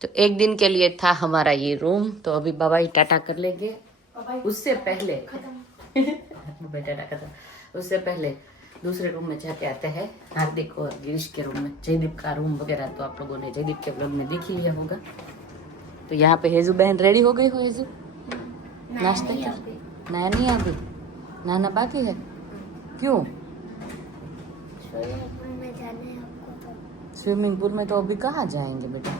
तो एक दिन के लिए था हमारा ये रूम, तो अभी बाबा ही टाटा कर लेंगे। उससे पहले टाटा खत्म, उससे पहले दूसरे रूम में जाके आते हैं हार्दिक और गिरीश के रूम में। जयदीप का रूम वगैरह तो आप लोगों ने जयदीप के ब्लॉग में देख ही लिया होगा। तो यहाँ पे हेजू बहन रेडी हो गई हो। हेजू नाश्ते नया नहीं अभी नाना बाकी है, क्यों? स्विमिंग पूल में तो अभी कहाँ जाएंगे बेटा,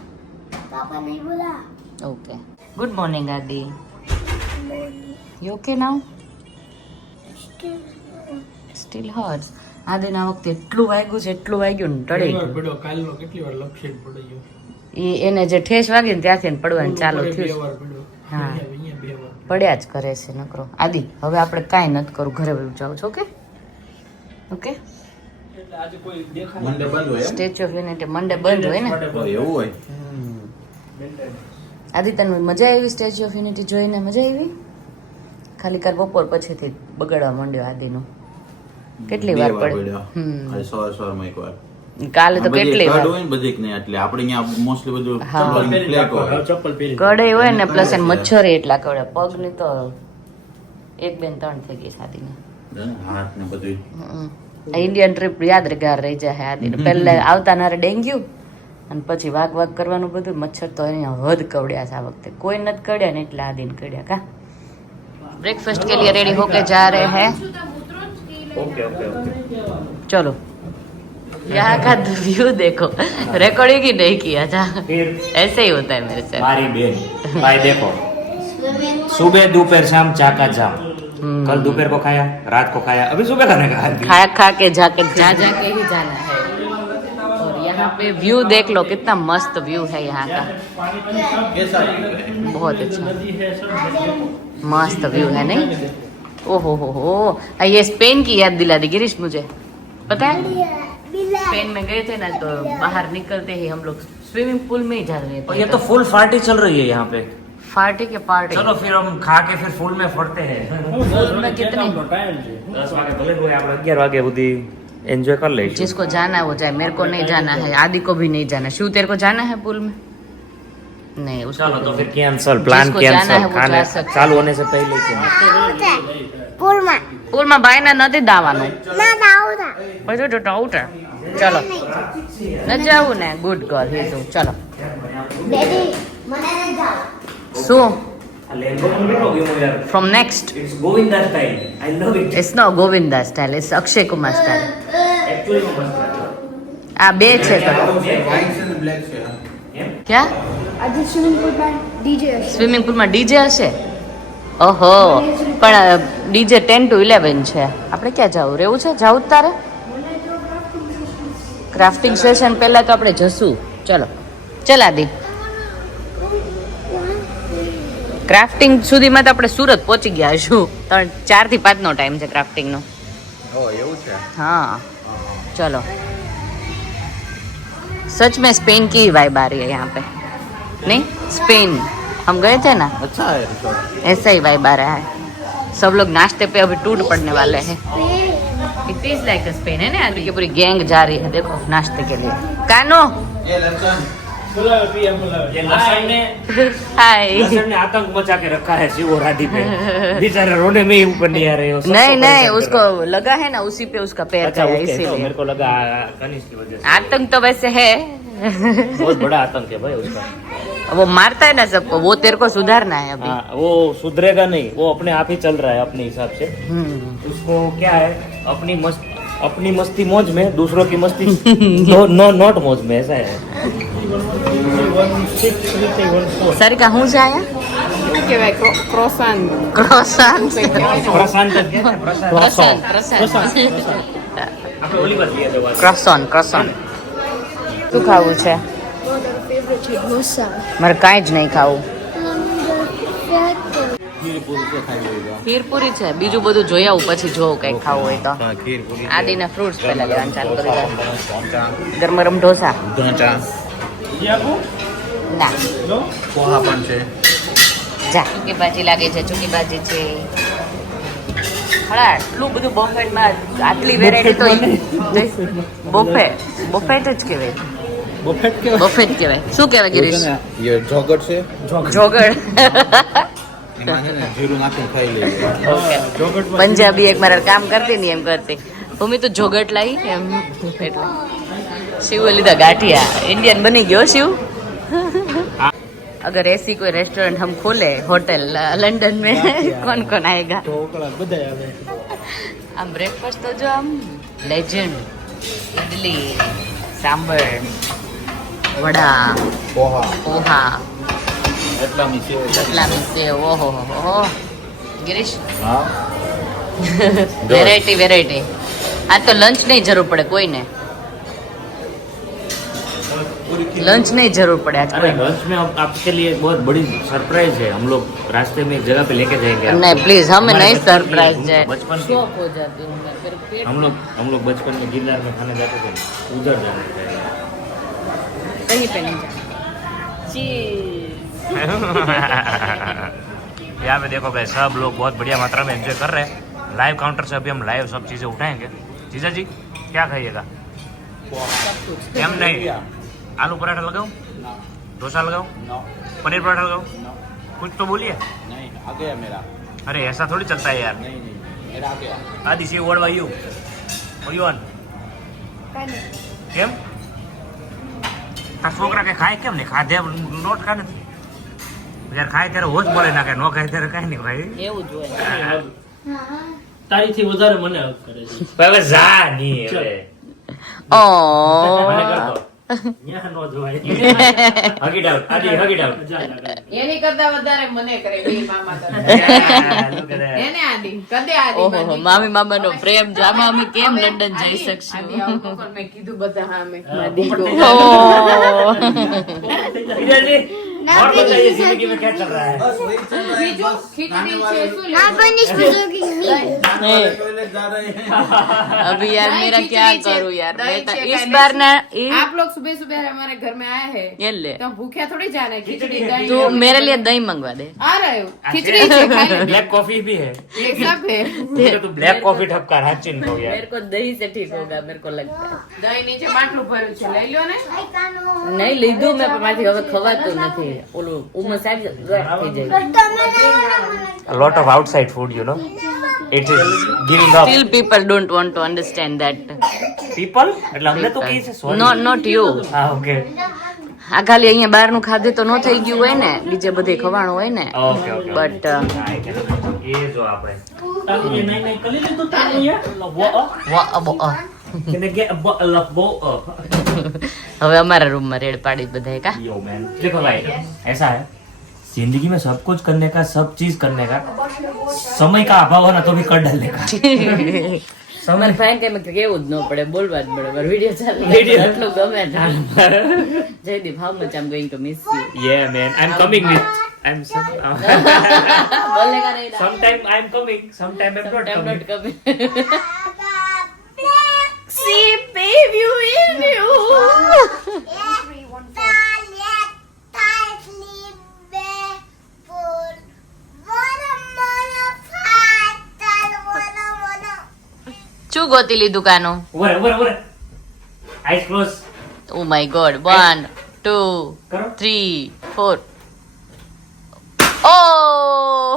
पापा नहीं बोला। Okay. Good morning Aadi, you okay now? Still hurts. આદિના વખતે એટલું વાગ્યું છે, એટલું વાગ્યું ને ટળી ગયું. કાલનો કેટલી વાર લક્ષણ પડી ગયો. એને જે ઠેસ વાગી ને ત્યાંથી ને પડવાનું ચાલુ થયું. હા પડ્યા જ કરે છે નકરો. આદિ હવે આપણે કાંઈ નથી કરવું, ઘરે વયું જાવ છો. Okay okay. Statue of Unity Monday બંધ હોય ને, એવું હોય. આદિ તને મજા આવી સ્ટેચ્યુ ઓફ યુનિટી જોઈને? મજા આવી? ખાલી કાલ બપોર પછીથી બગડવા માંડ્યો આદિનું. કેટલી વાર પડ્યો? સવારમાં એકવાર. કાલે તો કેટલી વાર બધી ને, એટલે આપણે અહીંયા મોસ્ટલી બધું ચપ્પલ પહેરી કડે હોય ને, પ્લસ એને મચ્છર એટલા કડે. પગની તો 1 2 3 થઈ ગઈ સાદીને. હાથ ને બધું. ઇન્ડિયન ટ્રીપ યાદગાર રહી જાય આદિને. પહેલા આવતા નારે ડેન્ગ્યુ અને પછી વાગ કરવાનું બધું. મચ્છર તો અહીંયા હદ કવડ્યા છે આ વખતે, કોઈ નથી કડ્યા ને એટલા આદિને કડ્યા. કા ब्रेकफास्ट के लिए रेडी होके जा रहे हैं. Okay okay okay. चलो यहाँ का व्यू देखो. रिकॉर्डिंग ही नहीं किया था, ऐसे ही होता है मेरे से. हमारी बहन भाई देखो, सुबह दोपहर शाम चाका जाम. कल दोपहर को खाया, रात को खाया, अभी सुबह खाने का खाया खा के जाके जा जाके ही जाना है. और यहाँ पे व्यू देख लो, कितना मस्त व्यू है यहाँ का. बहुत अच्छा मस्त व्यू है नहीं? ओहो हो. ये स्पेन की याद दिला दी गिरीश मुझे. पता है स्पेन में गए थे ना, तो बाहर निकलते ही हम लोग स्विमिंग पूल में ही जा रहे थे. ये तो फुल पार्टी चल रही है यहाँ पे. पार्टी के पार्टी. चलो फिर हम खा के फिर फुल में फरते हैं. पूल में कितने 10 वागे भले हुए, આપણે 11 वागे સુધી एंजॉय कर ले. जिसको जाना है वो जाए, मेरे को नहीं जाना है, आदि को भी नहीं जाना. शिव तेरे को जाना है पूल में? नहीं उसको. चलो तो फिर कैंसिल, प्लान जिसको जाना है कैंसिल. वो खाने जा सकता है. चालू होने से पहले પૂલમાં પૂલ માં ભાઈ ના નથી દાવાનું. ના દાઉદા બધું તો આઉટ. ચલો ન જાવું ને. ગુડ ગર્લ હીઝુ. ચલો ડેડી મને ન જાવ. શું लेंगो में बैठो गेमो यार. From next? It's Govinda style. I love it. It's no Govinda style, it's Akshay Kumar style. Actually में मस्त है. આ બે છે તો. વ્હાઇટ છે ને બ્લેક છે. ક્યાં આજે સ્વિમિંગ પૂલમાં ડીજે હશે. સ્વિમિંગ પુલમાં ડીજે હશે? ઓહો, પણ ડીજે 10 to 11 છે. આપણે ક્યાં જવું? રહેવું છે? જવું જ તારે? ક્રાફ્ટિંગ સેશન પહેલા તો આપણે જશું. ચલો ચલા દી. ક્રાફ્ટિંગ સુધીમાં તો આપણે સુરત પહોંચી ગયા હશું. 4 થી 5 નો ટાઈમ છે ક્રાફ્ટિંગનો. ઓ એવું છે. हाँ चलो. सच में स्पेन की वाइब आ रही है यहाँ पे. नहीं स्पेन हम गए थे ना, अच्छा है रिसोर्ट. ऐसा ही वाइब आ रहा है. सब लोग नाश्ते पे अभी टूट पड़ने वाले हैं. इट इज लाइक स्पेन है ना. अभी की पूरी गैंग जा रही है देखो नाश्ते के लिए. कानो ये लक्षण ये लसन ने हाय. लसन ने आतंक मचा के रखा है शिव और आदि पे. बेचारे रोने में ही ऊपर नहीं आ रहे हो. नहीं नहीं, उसको लगा है ना, उसी पे उसका पैर अच्छा था ओके. तो इसीलिए. मेरे को लगा कनिष्क की वजह से. आतंक तो वैसे है. बहुत बड़ा आतंक है भाई उसका. वो मारता है ना सबको, वो तेरे को सुधारना है अभी. हाँ, वो सुधरेगा नहीं, वो अपने आप ही चल रहा है अपने हिसाब से. उसको क्या है, अपनी मस्ती मौज में, दूसरों की मस्ती नॉट मौज में, ऐसा है. સરિકા હું છે આયા? શું કહેવાય ક્રોસાન ક્રોસાન્ટ. प्रशांत क्या है? પ્રશાંત પ્રશાંત. આપણે ઓલી વાત લઈએ તો વાત. ક્રોસોન. શું ખાવું છે? ફેવરેટ છે ઢોસા. મારે કાંઈ જ નહીં ખાવું. ખીરપુરી છે, બીજું બધું જોઈ આવું પછી જોઉં કંઈક ખાવું હોય તો. ખીર પૂરી. આદિને ફ્રૂટ્સ પહેલા લેવાનું ચાલુ કરી દે. ગરમ ગરમ ઢોસા ઢોંચા. ના પોહા પણ છે. જા. ચૂકી ભાજી લાગે છે, ચૂકી ભાજી છે. હળા આટલું બધું બફેટમાં આટલી વેરાયટી તો બફેટ જ કહેવાય. બફેટ કેવાય. બફેટ કહેવાય. શું કહેવાય ગિરીશ? ये जोगट છે જોગડ. એમાં છે ને જીરું નાખીને ખાઈ લઈએ. ઓકે. પંજાબી એક મારા કામ કરતી ને એમ કરતી ભૂમિ તો જોગટ લાવી એમ એટલે શિવ લીધા ગાંઠિયા. इंडियन बनी गयो शिव. अगर ऐसी कोई रेस्टोरेंट हम खोले होटल लंदन में कौन कौन आएगा? ઢોકળા બધા આવે. આમ બ્રેકફાસ્ટ તો જો આમ લેજેન્ડ. ઇડલી, સાંભર, વડા, પોહા પોહા, એટલાની સેવ. રતલામી સેવ. ઓહો હો. ગિરીશ હા વેરાયટી વેરાયટી. આ તો લંચ નહીં જરૂર પડે કોઈને. लंच नहीं जरूर पड़े आज अरे कोई. लंच में आपके लिए बहुत बड़ी सरप्राइज है. हम लोग रास्ते में एक जगह पे लेके जाएंगे आपको. नहीं प्लीज हमें हमारे नहीं बचपन की- सरप्राइज है. बचपन की शौक हो जाती हूँ मैं फिर पेट हम लोग बचपन में गिरनार में खाने जाते थे. उधर जाने का है. कहीं पे नहीं जाना. Cheese. यहाँ पे देखो गए सब लोग बहुत बढ़िया मात्रा में एंजॉय कर रहे हैं. लाइव काउंटर से अभी हम लाइव सब चीज़ें उठाएंगे. जीजा जी क्या खाइएगा? एम नहीं. आलू पराठा लगाऊं? डोसा लगाऊं? पनीर पराठा लगाऊं? कुछ तो बोलिए. નહીં આ ગયા મેરા. अरे ऐसा थोड़ी चलता है यार. નહીં મેરા આ ગયા. आदि सी वर्ड वायु યુવાન કેમ તાર છોકરા કે ખાય કેમ નહીં? ખાધે નોટ ખા નથી. જ્યારે ખાય ત્યારે હોશ બોલે નાખે, ન ખાય ત્યારે કાંઈ નહીં ભાઈ. એવું જ હોય. તારીથી વધારે મને હક કરે છે. હવે જા નહીં હવે. ઓ મને કરતો. ન્યા નો જોવાય. હગી ડાઉટ આદિ હગી ડાઉટ. જા જા કરે. એની કરતા વધારે મને કરે બે મામા કરતા. એને આદી કદે આદી ઓહો મામી મામા નો પ્રેમ જો. આમાં અમે કેમ લંડન જઈ આદી શકશું? આવું પણ મેં કીધું બધા હા મેં આદી ઓહ. વિજયજી और बताइए जिंदगी में क्या चल रहा है? બીજું ખીચડી છે શું Not લેવું? finished cooking me. टॉयलेट जा रहे हैं. अभी यार दही मेरा खिचड़ी क्या छे, करूं यार. मैं दही तो छे, इस खाने बार से- ना आप लोग सुबह सुबह हमारे घर में आए हैं ये ले तो हम भूखे थोड़ी जाना है. खिचड़ी दही तू मेरे लिए दही मंगवा दे. आ रहे हो खिचड़ी से खाए ब्लैक कॉफी भी है. ये सब है. मुझे तो ब्लैक कॉफी ठपका हाचिन को यार. मेरे को दही से ठीक होगा मेरे को लगता है. દહીં નીચે માટલું ભર્યું છે લઈ લો ને. I can't. નહીં લીધું મેં પણ મારાથી હવે ખવાતું નથી. ઓલું ઉમસ આવી થઈ જાય. A lot of outside food, you know. It is giving up. Still people don't want to understand that. People? એટલે અમને તો કહે છે sorry. Not you. હા ઓકે આ ખાલી અહીંયા બહારનું ખાધું તો ન થઈ ગયું હોય ને, બીજે બધે ખવાણું હોય ને. ઓકે ઓકે બટ એ જો આપણે તારું એ નહીં નહીં કરી લીધું તારું યાર. can I get a bottle of water? હવે અમારા રૂમમાં રેડ પાડી બધાએ કા. Yo man, देखो भाई ऐसा है जिंदगी में सब कुछ करने का, सब चीज करने का समय का अभाव हो ना तो भी कर डालने का. અમારે ફાઈન ટાઈમ કેવું જ ન પડે, બોલવા જ પડે. વિડીયો ચાલે એટલું ગમે છે. Jaydeep, how much I'm going to miss you. Yeah man, I'm coming with બોલેગા નહીં. sometime I'm coming, sometime I'm not I'm coming. not coming. See, babe, you in you. શું ગોતી લીધું કાનો? over eyes close. Oh my God. 1 2 કરો. 3 4. Oh!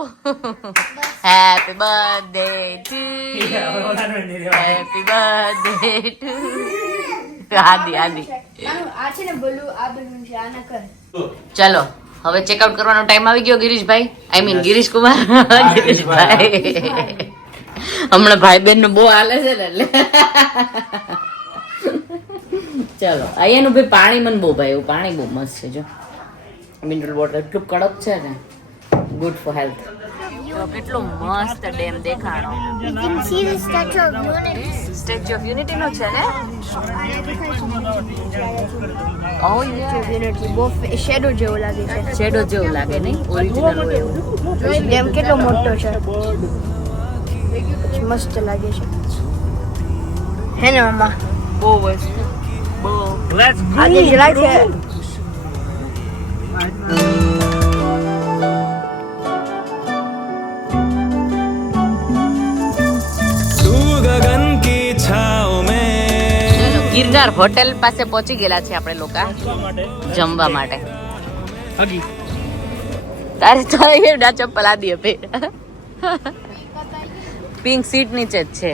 Happy birthday to you. Happy birthday to you. આદિ આદિ. આ છે ને બોલું આ બોલું છે આના કર. ચલો હવે ચેકઆઉટ કરવાનો ટાઈમ આવી ગયો ગિરીશભાઈ. I mean Girish Kumar. ગિરીશભાઈ હમણાં ભાઈ બહેન નું બહુ હાલે છે ને એટલે ચલો. અહીંયાનું ભાઈ પાણી મને બહુ ભાઈ. પાણી બહુ મસ્ત છે જો. મિનરલ વોટર એટલું કડક છે ને. Good for health. કેટલો મસ્ત ડેમ દેખાણો. You can see the Statue of Unity. Statue of Unity નો છે ને. ઓ Statue of Unity બહુ શેડો જેવો લાગે છે. શેડો જેવું લાગે નહીં, ઓરિજિનલ હોય એવું. ડેમ કેટલો મોટો છે. મસ્ત લાગે છે. હે ને મમ્મા? બહુ મસ્ત. બહુ. Let's go. આજે જરાક છે. ગિરનાર યાર હોટેલ પાસે પહોંચી ગયેલા છે આપણે લોકો જમવા માટે. હગી તારે તો એવડા ચપ્પલ આદિએ પે પિંક સીટ નીચે જ છે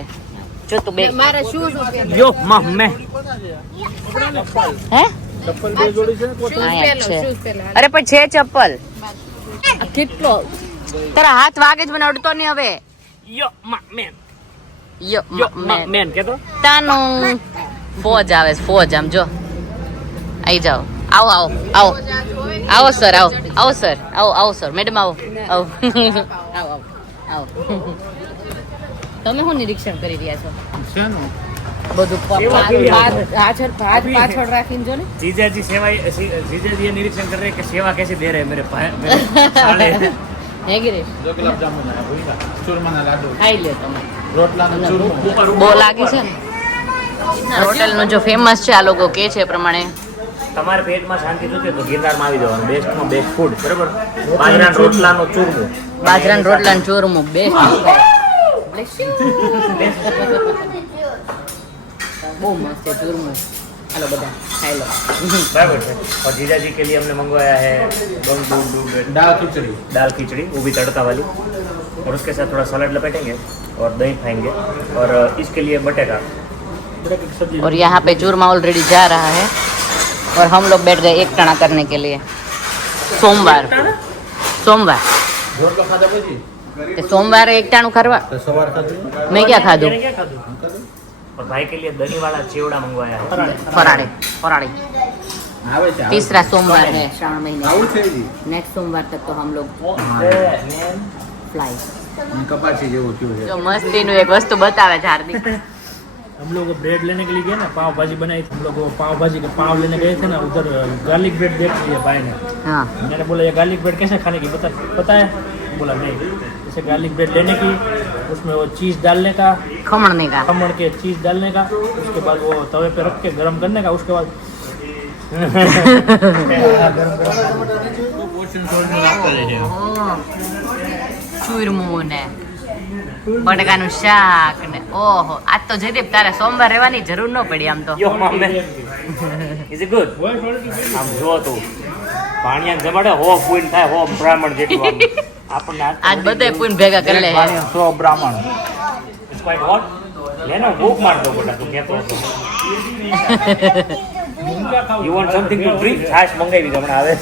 જો તું બે મારા શૂઝ યો મમ્મે હે ચપ્પલ બે જોડી છે આયા છે. શૂઝ પેલા અરે પણ છે ચપ્પલ આ કેટલો તારા હાથ વાગે જ મને અડતો નહીં હવે યો મેન યો મેન મેન કે તો તાનું ફોજ આવે છે, ફોજ આમ જો આઈ જાઓ આવો આવો આવો આવો સર આવો સર આવો સર મેડમ આવો આવો આવો આવો તમે શું નિરીક્ષણ કરી રહ્યા છો બધું પાછળ રાખીને જો ને जीजाजी सेवा जीजाजी ये निरीक्षण कर रहे हैं कि सेवा कैसे दे रहे हैं मेरे साले હે ગિરીશ જો ગુલાબ જામુન આયા ભૂલી ગયા ચૂરમાના લાડુ ખાઈ લે તમે રોટલાનું ચૂરમું બહુ લાગી છે ને હોટેલ નું જો ફેમસ છે આ લોકો કે છે એ પ્રમાણે તમારે પેટમાં શાંતિ જોતી તો ગિરનારમાં આવી જવાનું બેસ્ટમાં બેસ્ટ ફૂડ બરાબર બાજરાના રોટલાનું ચૂરમું બાજરાના રોટલા ચોરમું બેસ્ટ બહુ મસ્ત છે ચૂરમું હાલો બધા ખાઈ લો बराबर है और जीजा जी के लिए हमने मंगवाया है દાળ ખીચડી दाल खिचड़ी वो भी तड़का वाली और उसके साथ थोड़ा सलाद लपेटेंगे और दही खाएंगे और इसके लिए बटेगा और यहाँ पे चूरमा ऑलरेडी जा रहा है और हम लोग बैठ गए एक टना करने के लिए सोमवार રોટલો ખાધા પછી तो सोमवार एक टाणु खरवा તો સવાર ખાધું मैं क्या खादू क्या खादू और भाई के लिए दही वाला चिवड़ा मंगवाया है फराड़ी આવે છે तीसरा सोमवार है श्रावण महीने આવું છે જી नेक्स्ट सोमवार तक तो हम लोग फ्लाई કપાસી જેવું થયું છે जो मस्ती नु एक वस्तु बतावे છે हार्दिक हम लोग ब्रेड लेने के लिए गए ना पाव भाजी बनाई थी हम लोग वो पाव भाजी के पाव लेने गए थे ना उधर गार्लिक ब्रेड देख लिया भाई ने हाँ मैंने बोला ये गार्लिक ब्रेड कैसे खाने की पता है बोला नहीं जैसे गार्लिक ब्रेड लेने की उसमें वो चीज़ डालने का खमणने का खमण के चीज़ डालने का उसके बाद वो तवे पे रख के गरम करने का उसके बाद ચૂરમું ને બટાકાનું શાક ને ઓહો આજ તો જયદીપ તારે સોમવાર રહેવાની જરૂર ન પડી આમ તો यो मम्मी इज इट गुड આમ જો તો પાણીયા જમાડે હો પૂન થાય હો બ્રાહ્મણ જેટલું આપણને આજ બધાય પૂન ભેગા કરી લે 100 બ્રાહ્મણ ઇટ્સ ક્વાઇટ હોટ લેનો ભૂખ માર દો બેટા તું કેતો હતો you want something to drink છાશ મંગાવી દે હમણાં આવે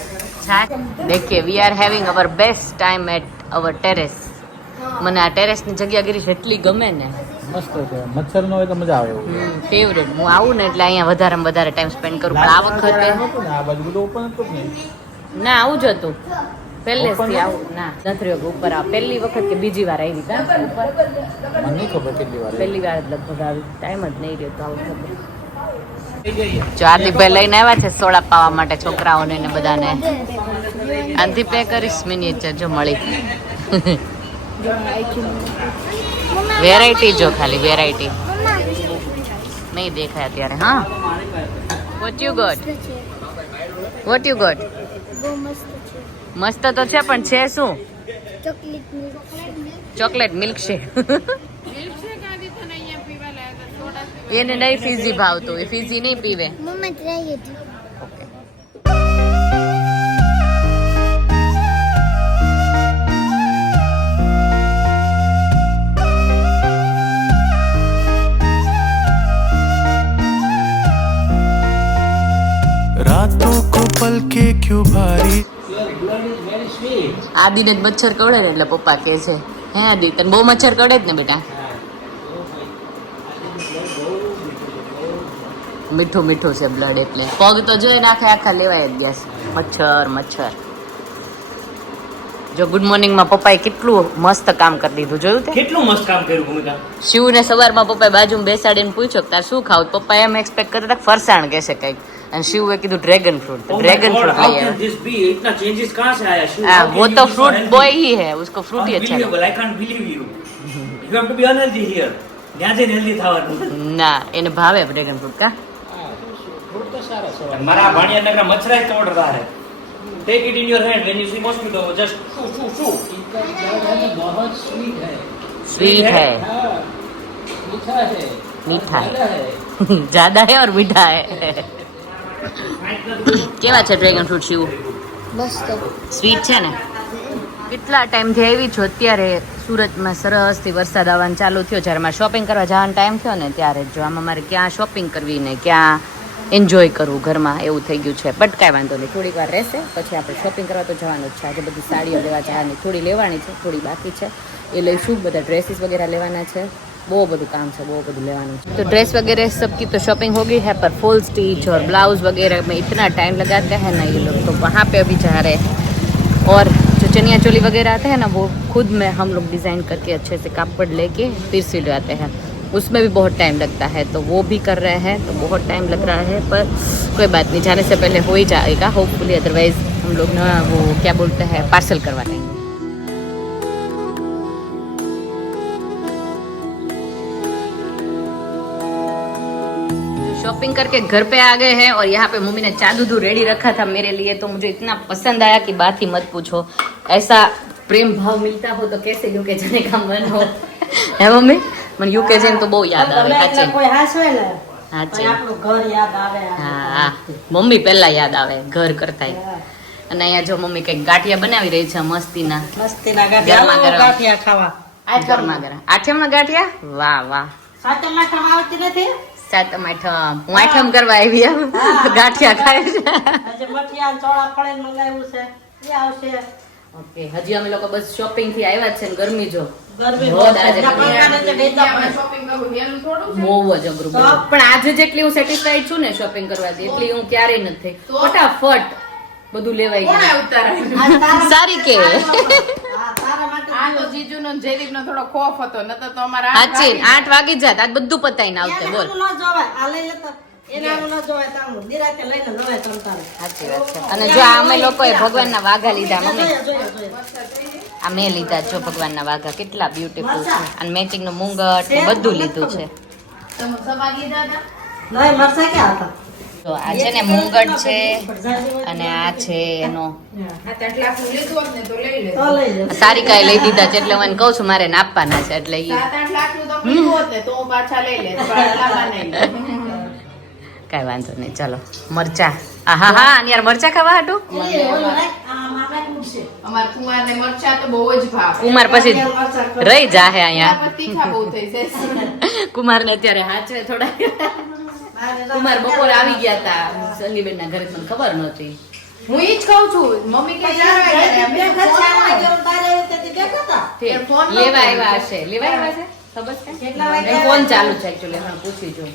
देखिए we are having our best time at our terrace મને આ ટેરેસ ની જગ્યા ગીરી એટલી ગમે ને મસ્ત છે મચ્છર નો હોય તો મજા આવે એવું ફેવરેટ હું આવું ને એટલે અહીંયા વધારેમાં વધારે ટાઈમ સ્પેન્ડ કરું પણ આ વખતે આ બાજુ બધું ઓપન હતું ને ના આવું જ હતું પહેલેથી આવું ના નથી રહ્યો ઉપર આ પહેલી વખત કે બીજી વાર આવી તા ઉપર મને નહીં ખબર કેટલી વાર પહેલી વાર જ લગભગ આવી ટાઈમ જ નહીં રહ્યો તો આવું ખબર જો હાર્દિકભાઈ લઈને આવ્યા છે સોડા પાવા માટે છોકરાઓને ને બધાને આથી પે કરીશ મિનિએચર જો મળી વેરાયટી જો ખાલી વેરાયટી નહીં દેખાય અત્યારે હા વોટ યુ ગોટ મસ્ત તો છે પણ છે શું ચોકલેટ મિલ્ક શેક એને નહીં ફીઝી ભાવતું એ ફીઝી નહીં પીવે ઓકે रातों को पल के क्यों भारी આદિને જ મચ્છર કવડે ને એટલે પપ્પા કહે છે હે આદિ તને બહુ મચ્છર કવડે જ ને બેટા મીઠું મીઠું છે બ્લડ એટલે પગ તો જોઈ નાખે આખા લેવાય જ ગયા છે મચ્છર જો ગુડ મોર્નિંગ માં પપ્પાએ કેટલું મસ્ત કામ કરી દીધું જોયું તે કેટલું મસ્ત કામ કર્યું ભૂમિકા શિવને સવારમાં પપ્પાએ બાજુમાં બેસાડીને પૂછ્યો કે તાર શું ખાવું પપ્પા એમ એક્સપેક્ટ કરતા હતા ફરસાણ કહેશે કંઈક અને શિવે કીધું ડ્રેગન फ्रूट ड्रैगन फ्रूट ले आया दिस बी इतना चेंजेस कहां से आया शिव हाँ, वो तो फ्रूट बॉय ही है उसको फ्रूट ही अच्छा I can't believe you you have to be unhealthy here ત્યાં જઈને હેલ્ધી થવાનું ના એને ભાવે ડ્રેગન ફ્રૂટ કા મારા ભાણિયા નગર મચ્છરાય તોડ રહા है take it in your hand when you see mosquito just shoo sweet है मीठा है मीठा है ज्यादा है और मीठा है કેવા છે ડ્રેગન ફ્રૂટ શિવ મસ્ત સ્વીટ છે ને કેટલા ટાઈમથી આવી છું અત્યારે સુરતમાં સરસથી વરસાદ આવવાનું ચાલુ થયો જ્યારે મારે શોપિંગ કરવા જવાનો ટાઈમ થયો ને ત્યારે જો આમાં મારે ક્યાં શોપિંગ કરવી ને ક્યાં એન્જોય કરવું ઘરમાં એવું થઈ ગયું છે બટ કાંઈ વાંધો નહીં થોડીક વાર રહેશે પછી આપણે શોપિંગ કરવા તો જવાનું જ છે આજે બધી સાડીઓ લેવા જવાની થોડી લેવાની છે થોડી બાકી છે એ લઈશું બધા ડ્રેસીસ વગેરે લેવાના છે બહુ બધું काम છે બહુ બધું લેવાનું છે तो ड्रेस वगैरह सबकी तो शॉपिंग हो गई है पर फुल स्टिच और ब्लाउज वगैरह में इतना टाइम लगाते हैं ना ये लोग तो वहाँ पे अभी जा रहे हैं और जो चनिया चोली वगैरह आते हैं ना वो खुद में हम लोग डिज़ाइन करके अच्छे से कापड़ लेके फिर सिलवाते हैं उसमें भी बहुत टाइम लगता है तो वो भी कर रहे हैं तो बहुत टाइम लग रहा है पर कोई बात नहीं जाने से पहले हो ही जाएगा होपफुली अदरवाइज हम लोग ना वो क्या बोलते हैं पार्सल करवा लेंगे शॉपिंग करके घर पे आ गए हैं और यहाँ पे मम्मी ने चादू रेडी रखा था मेरे लिए तो मुझे इतना पसंद आया कि बात ही मत पूछो ऐसा प्रेम भाव मिलता हो तो कैसे यूके जाने का मन हो है मम्मी मन यूके जाने तो बहुत याद આવે સાચે કોઈ હાસવે ને સાચે આપણું ઘર યાદ આવે હા મમ્મી પહેલા યાદ આવે ઘર કરતાય અને અહીંયા જો મમ્મી કઈક ગાંઠિયા બનાવી રહી છે મસ્તીના મસ્તીના ગરમા ગરમ. ગાંઠિયા ખાવા ગરમા ગરમ આઠમના ગાંઠિયા વાહ વાહ સાતમ આઠમ આવતી નથી સાતમ આઠમ હું આઠમ કરવા આવી એમ ગાંઠિયા ખાય છે આજે મઠિયા ને ચોળા ફળે મંગાવ્યું છે એ આવશે ઓકે હજી અમે લોકો બસ શોપિંગ થી આવ્યા જ છે ને ગરમી જો ગરમી બહુ જ આજે શોપિંગ કરવું હેલું થોડું છે બહુ જ અઘરું બહુ. પણ આજે જેટલી હું સેટિસ્ફાઈડ છું ને શોપિંગ કરવાથી એટલી હું ક્યારેય નથી થઈ ફટાફટ બધું લેવાઈ કોણ ગયું ઉતારાય સારી કે હા તારા માટે આ તો જીજુનો ને જયદીપનો થોડો ખોફ હતો નતો તો અમારા સાચી 8 વાગી જાત આજ બધું પતાઈને આવતે બોલ એનાનું ન જોવાય આ લઈ લેતો એનાનું ન જોવાય તારું નિરાતે લઈને લવાય તમ તારે સાચી વાત છે અને જો આ અમે લોકોએ ભગવાનના વાઘા લીધા મમ્મી જોઈએ આ મેં લીધા જો ભગવાનના વાઘા કેટલા બ્યુટીફુલ છે અને મેચિંગ નું મુંગટ ને બધું લીધું છે તમે સવા લીધા હતા નહીં મરસા ક્યાં હતા તો આ છે ને મુંગટ છે અને આ છે એનો આ તો એટલે આખું લીધું હોત ને તો લઈ લે તો લઈ લે સારી કાંઈ લઈ દીધા છે એટલે મને કહું છું મારે ને આપવાના છે એટલે ઈ 7-8 લાખનું તો લીધું હોત ને તો હું પાછા લઈ લે પણ આટલામાં નહીં લે. કાંઈ વાંધો નહીં ચાલો મરચા આહા હા અને યાર મરચા ખાવા હાટું અમાર કુંવારને મરચા તો બહુ જ ભાવે કુમાર પછી રહી જાહે અહીંયા પણ તીખા બહુ થઈ જાય કુમાર ને અત્યારે હાચવે થોડા કુમાર બપોર આવી ગયા હતા સંગીબેન ના ઘરે મને ખબર નહોતી હું ઈ જ કહું છું મમ્મી કે ચાર વાગે ફોન લેવા આવ્યા હશે લેવા આવ્યા છે ખબર છે કેટલા વાગે નહીં, ફોન ચાલુ છે એકચ્યુઅલી હા પૂછી જો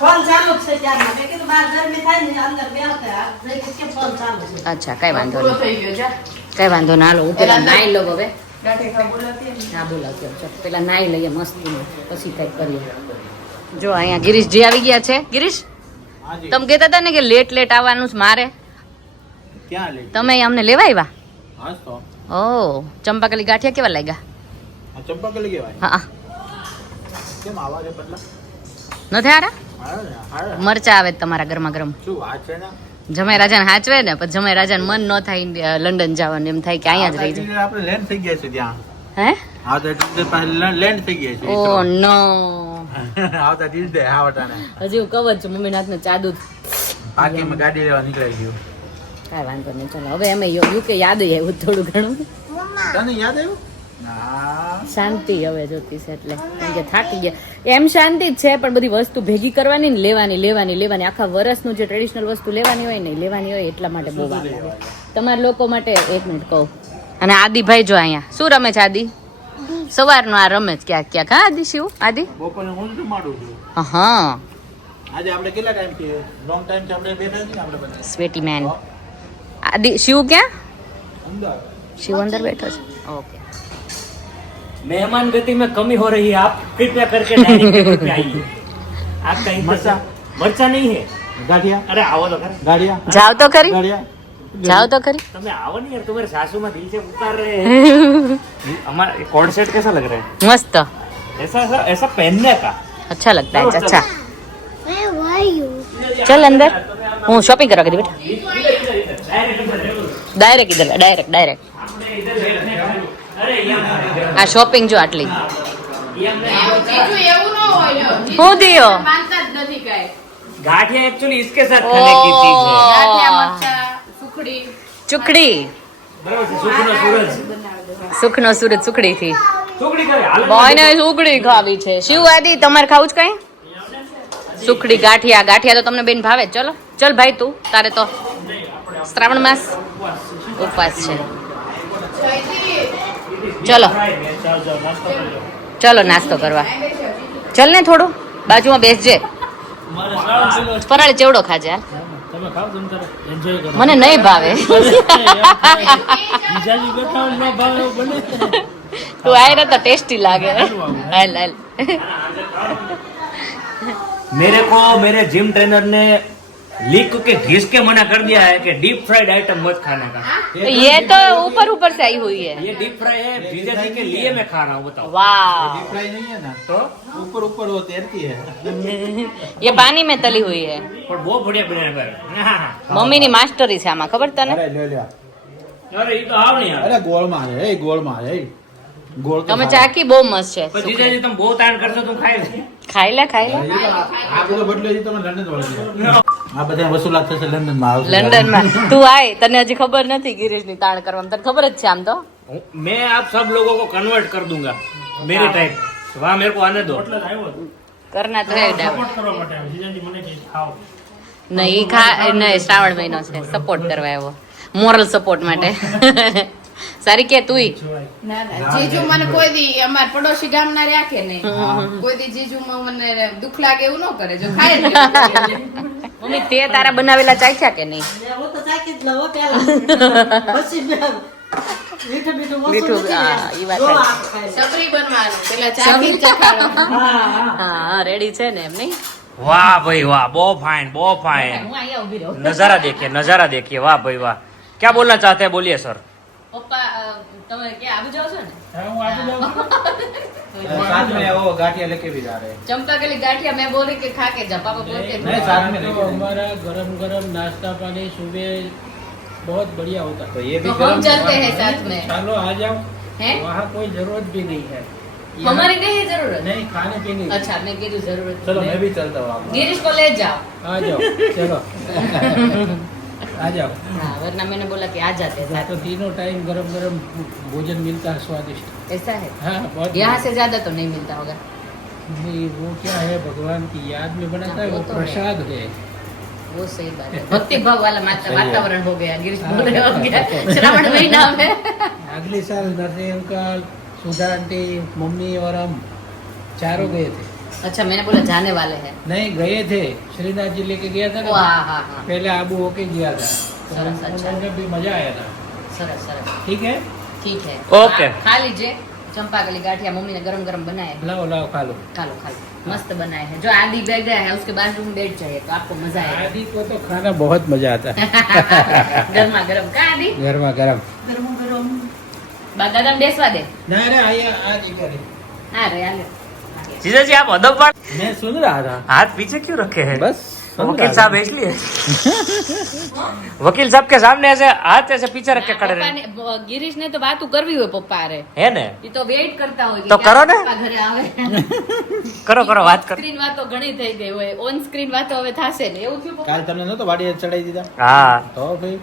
ફોન ચાલુ જ છે ત્યારના. મેં કીધું બહાર ગરમી થાય ને અંદર બેસતા. આ જઈ કે કેમ ફોન ચાલુ છે? અચ્છા કઈ વાંધો પૂરો નહીં થઈ ગયો જા કઈ વાંધો ના હાલો હું પેલા નાઈ લઉં હવે ગાંઠે ખા બોલાતી ને. હા બોલાવજો ચાલો પેલા નાઈ લઈએ મસ્તી પછી કઈક કરીએ જો અહીંયા ગિરીશજી આવી ગયા છે ગિરીશ હાજી તમે કહેતા હતા ને કે લેટ લેટ આવવાનું છે મારે ક્યાં લે તમે અહીં અમને લેવા આવ્યા હાસ તો ઓ ચંપાકલી ગાંઠિયા કેવા લાગ્યા આ ચંપાકલી કહેવાય હા કેમ આવા છે બદલા નથી હારા હારે ને હારે મરચા આવે છે તમારા ગરમા ગરમ શું આ છે ને જમાઈ રાજાને હાચવે ને પછી જમાઈ રાજાને મન ન થાય લંડન જવાનું એમ થાય કે અહીંયા જ રહી જાય આપણે લેન્ડ થઈ ગયા છે ત્યાં હે આવતા ટ્યુઝડે પાસે લેન્ડ થઈ ગયા છે ઓ નો આવતા ટ્યુઝડે હા વટાને હજી હું કહું છું મમ્મી નાથને ચાદુ પાર્કિંગમાં ગાડી લેવા નીકળી ગયું કાંઈ વાંધો નહીં ચલો હવે અમે યુકે યાદ આવ્યું થોડું ઘણું તને યાદ આવ્યું ના શાંતિ હવે જોતી છે એટલે કેમ કે થાકી ગયા એમ શાંતિ જ છે પણ બધી વસ્તુ ભેગી કરવાની ને લેવાની આખા વર્ષનું જે ટ્રેડિશનલ વસ્તુ લેવાની હોય ને એ લેવાની હોય એટલા માટે બહુ વાર લાગે તમારા લોકો માટે એક મિનિટ કહું અને આદિભાઈ જો અહીંયા શું રમે છે આદિ સવારનો આ રમે છે ક્યાંક હા આદિ શિવ આદિ બપોરે હું શું માડું છું હા આજે આપણે કેટલા ટાઈમ થી લોંગ ટાઈમ થી આપણે બેઠા છીએ આપણે બધા સ્વેટી મેન આદિ શિવ ક્યાં અંદર શિવ અંદર બેઠો છે ઓકે मेहमान गति में कमी हो रही है आप कृपया करके डाइनिंग टेबल पे आइए आपका इंतजार मरचा नहीं है ગાડિયા अरे आओ तो खरा ગાડિયા જાવ તો ખરી ગાડિયા જાવ તો ખરી તમે आओ नहीं यार तुम्हारे सासू में दिल से पुकार रहे हैं हमारा कोड सेट कैसा लग रहा है મસ્ત ऐसा ऐसा ऐसा पहनने का अच्छा लगता है अच्छा चल अंदर હું શોપિંગ કરવા ગઈ બેટા ડાયરેક્ટ આ શોપિંગ જો આટલી જીજુ એવું ન હોય હું દિયો? માનતા જ નથી કાંઈ. गाठिया एक्चुअली इसके साथ खाने की चीज है ગાંઠિયા, મરચાં, સુખડી. ચુકડી. बराबर છે સુખનો સૂરજ સુખનો સૂરજ સુખડી થી. સુખડી ખાવી હાલ બોયને સુખડી ખાવી છે. શિવ આદિ તમારે ખાવું છે કઈ? સુખડી ગાંઠિયા. ગાંઠિયા તો તમને બેન ભાવે. ચલો ચલ ભાઈ તું તારે તો શ્રાવણ માસ ઉપવાસ છે. ચલો ચલો નાસ્તો કરવા. ચલ ને થોડું બાજુમાં બેસજે. ફરાળી ચેવડો ખાજે હાલ. તમે ખાવ તમે તારે એન્જોય કરો. મને નહીં ભાવે. બીજાજી બેઠા હોય ન ભાવે એવું બને. તું આયરે તો ટેસ્ટી લાગે. હાલ હાલ. मेरे को मेरे जिम ट्रेनर ने लिख के घिस के मना कर दिया है कि डीप फ्राइड आइटम मत खाने का ये तो ऊपर ऊपर से आई हुई है. ये डीप फ्राई है जीजा जी के लिए मैं खा रहा हूँ बताओ वाह. फ्राई नहीं है ना, तो ऊपर ऊपर वो तैरती है. ये पानी में तली हुई है. पर बहुत बढ़िया बढ़िया મમ્મી ની માસ્ટરી છે આમાં ખબર તને? અરે લે લે. अरे ये तो आओ नहीं यार અરે ગોળમાં છે, એ ગોળમાં છે, એ ગોળ તો તમે ખાવા. ચાકી બહુ મસ્ત છે. पर जीजा जी तुम बहुत आयन करते हो तुम खाए ખાઈ લે ખાઈ લે. એ તો આ બધો બદલો છે તમે લંડન વાળો. આ બધા વસૂલાત થશે લંડન માં આવશે. લંડન માં તું આય તને હજી ખબર નથી ગિરીશ ની તાણ કરવામાં. તને ખબર જ છે આમ તો. मैं आप सब लोगों को कन्वर्ट कर दूंगा मेरे टाइप वहाँ मेरे को आने दो એટલે જ આવ્યો હતો. કરના તો હે ડાવ. સપોર્ટ કરવા માટે આવ્યો. જીજાજી મને કહે ખાઓ. નહીં ખા નહીં શ્રાવણ મહિનો છે સપોર્ટ કરવા આવ્યો. મોરલ સપોર્ટ માટે. સારી કે તુંય ના ના જીજુ મને કોઈ દી અમાર પડોશી ગામના રહ્યા કે નહીં કોઈ દી જીજુ મને દુઃખ લાગે એવું ન કરે જો ખાય જ લે. મમ્મી તે તારા બનાવેલા ચાખ્યા કે નહીં? હું તો ચાકી જ લઉં હો પહેલા. પછી મીઠું મીઠું વસ્તુ મીઠું, નથી હા, ને. ઈ વાત જો સાચી. આ ખાય. સબરી બનવાનું પેલા ચાકી જ ચખાડવાનું. હા રેડી છે ને એમ નહીં? वाह भाई वाह बहुत फाइन હું અહીંયા ઉભી રહું. नजारा देखिए वाह भाई वाह क्या बोलना चाहते हैं बोलिए सर પપ્પા તમે ક્યાં આવી જાવ છો ને? હવે હું આવી જાઉં છું. साथ में वो गाठिया लेके भी जा रहे हैं. चंपा के लिए गाठिया मैं बोल रही कि खा के जा. पापा बोलते हैं नहीं, साथ में तो लेके हमारा गरम गरम नाश्ता पानी सुबह बहुत बढ़िया होता तो है. ये भी तो हम गरम चलते गरम हैं है. साथ में. चलो आ जाओ. हैं? वहाँ कोई जरूरत भी नहीं है. हमारी नहीं है जरूरत. नहीं खाने पीने की. अच्छा मैं कीधું जरूरत चलो नहीं. मैं भी चलता हूँ आपको. गिरीश को ले जाओ. आ जाओ चलो आ जाओ. हाँ वरना मैंने बोला कि आ जाते हैं साथ तो तीनों टाइम गरम गरम भोजन मिलता है स्वादिष्ट. में. ऐसा है हाँ बहुत. यहाँ से ज्यादा तो नहीं मिलता होगा. नहीं वो क्या है भगवान की याद में बनाता है वो वो तो है. प्रसाद है. वो सही बात है. भक्ति भाव वाला सही है. वातावरण हो गया. गिरीश हाँ, बोल रहे हो गया तो- श्रावण महीना में. अगले साल नरसिंह अंकल सुधा आंटी मम्मी और हम चारों गए थे. अच्छा मैंने बोला जाने वाले हैं. नहीं गए थे श्रीनाथ जी लेके गया था ओ ना. हाँ हाँ हाँ पहले आबू होके गया था तो सरस, अच्छा. उन्होंने भी मजा आया था. सरस सरस ठीक है ठीक है. ओके. खा लीजिए. चंपा के लिए गाठिया मम्मी ने गरम गरम बनाए. लाओ लाओ खा लो. खा लो मस्त बनाए हैं. जो आदि बैठ गया है उसके बाद रूम बैठ जाइए तो आपको मजा आएगा. आदि को तो खाना बहुत मजा आता है. ગરમા ગરમ કા આદि गर्मा गर्म. ગરમ ગરમ. બા દાદાને બેસવા દે. ना रे आया आज इधर. હા રે હાલે. जीजा जी आप अदब बात मैं सुन रहा था. हाथ पीछे क्यों रखे हैं बस सुन वकील रहा साहब इसलिए वकील साहब के सामने ऐसे हाथ ऐसे पीछे रख के खड़े रहे પપ્પાને ગિરીશ ને તો વાતું કરવી હોય પપ્પા હારે. है ने એ તો વેઇટ કરતા હોય કે તો કરો ક્યારે ને. પપ્પા ઘરે આવે. करो बात कर સ્ક્રીન વાતો ઘણી થઈ ગઈ હોય. ઓન સ્ક્રીન વાતો હવે થાશે ને એવું થયું પપ્પા? કાલ તમને નતો વાડીએ ચડાઈ દીધા हाँ तो भाई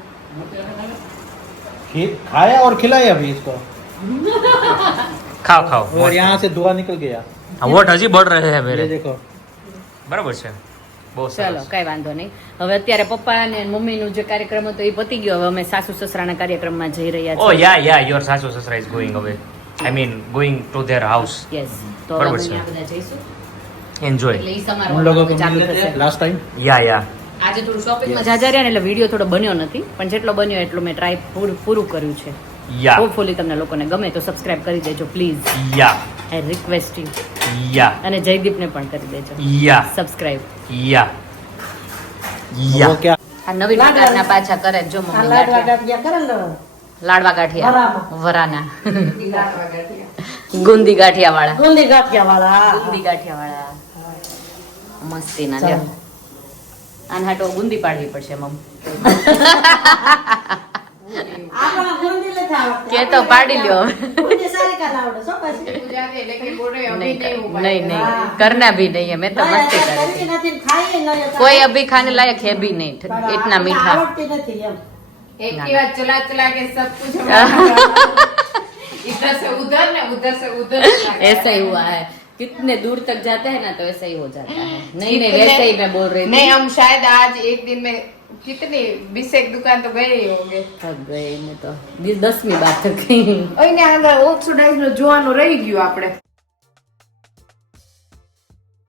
खाया और खिलाया अभी इसको खाओ और यहाँ से धुआं निकल गया. वोट हजी बढ़ रहे हैं ये मेरे देखो बराबर છે બહુ ચલો સરસ કઈ વાંધો નહીં. હવે અત્યારે પપ્પા અને મમ્મીનું જે કાર્યક્રમ હતો એ પતી ગયો. હવે અમે સાસુ સસરાના કાર્યક્રમમાં જઈ રહ્યા ઓ છીએ. યા યોર સાસુ સસરા ઇઝ ગોઈંગ અવે I mean going to there house yes તો હવે બરોબર અમે છે. ત્યાં બધા જઈશું એન્જોય એટલે ઈ उन સમારોહ लोगों को ચાલુ मिले थे થશે. Last time. યા આજે થોડું શોપિંગમાં જાજા રહ્યા ને એટલે વિડીયો થોડો બન્યો નથી પણ જેટલો બન્યો એટલો મેં ટ્રાય પૂરું કર્યું છે. યા હોપફુલી તમને લોકોને ગમે તો સબસ્ક્રાઇબ કરી દેજો please. Yeah I request you. Yeah અને જયદીપને પણ કરી દેજો યા સબસ્ક્રાઇબ. યા वो યા क्या આ નવી પ્રકારના પાછા કરે જો આ મમ્મી લાડવા ગાંઠિયા. ગાંઠિયા કરે ને લાડવા ગાંઠિયા વરામાં. વરાના ગુંદી ગાંઠિયા વાળા. ગુંદી ગાંઠિયા વાળા. ગુંદી ગાંઠિયા વાળા મસ્તી ના લ્યો. આને હાટો ગુંદી પાડવી પડશે મમ. આપણે ગુંદી નથી આવડતી. કે તો પાડી લ્યો. ગુંદી સારી કાલ આવડે છો પછી. ગુજરાતી એટલે કે બોલે અમે नहीं नहीं करना भी नहीं है, मैं तो मस्ती करी थी। નથી ખાઈએ નહીં कोई अभी खाने लायक है भी नहीं, इतना मीठा। આવડતી નથી એમ एक्टिवा चला चला के सब कुछ हमारा इधर से उधर ने उधर से उधर ऐसा ही हुआ है, कितने दूर तक जाते हैं ना तो ऐसा ही हो जाता है। नहीं नहीं वैसे ही मैं बोल रही थी। नहीं हम शायद आज एक दिन में कितनी 20 एक दुकान तो गए ही होंगे। थक गए मैं तो 10મી બાર થક ગઈ। અહીંને આગળ ઓક્સિડાઇઝ નો જોવાનું રહી ગયું આપણે।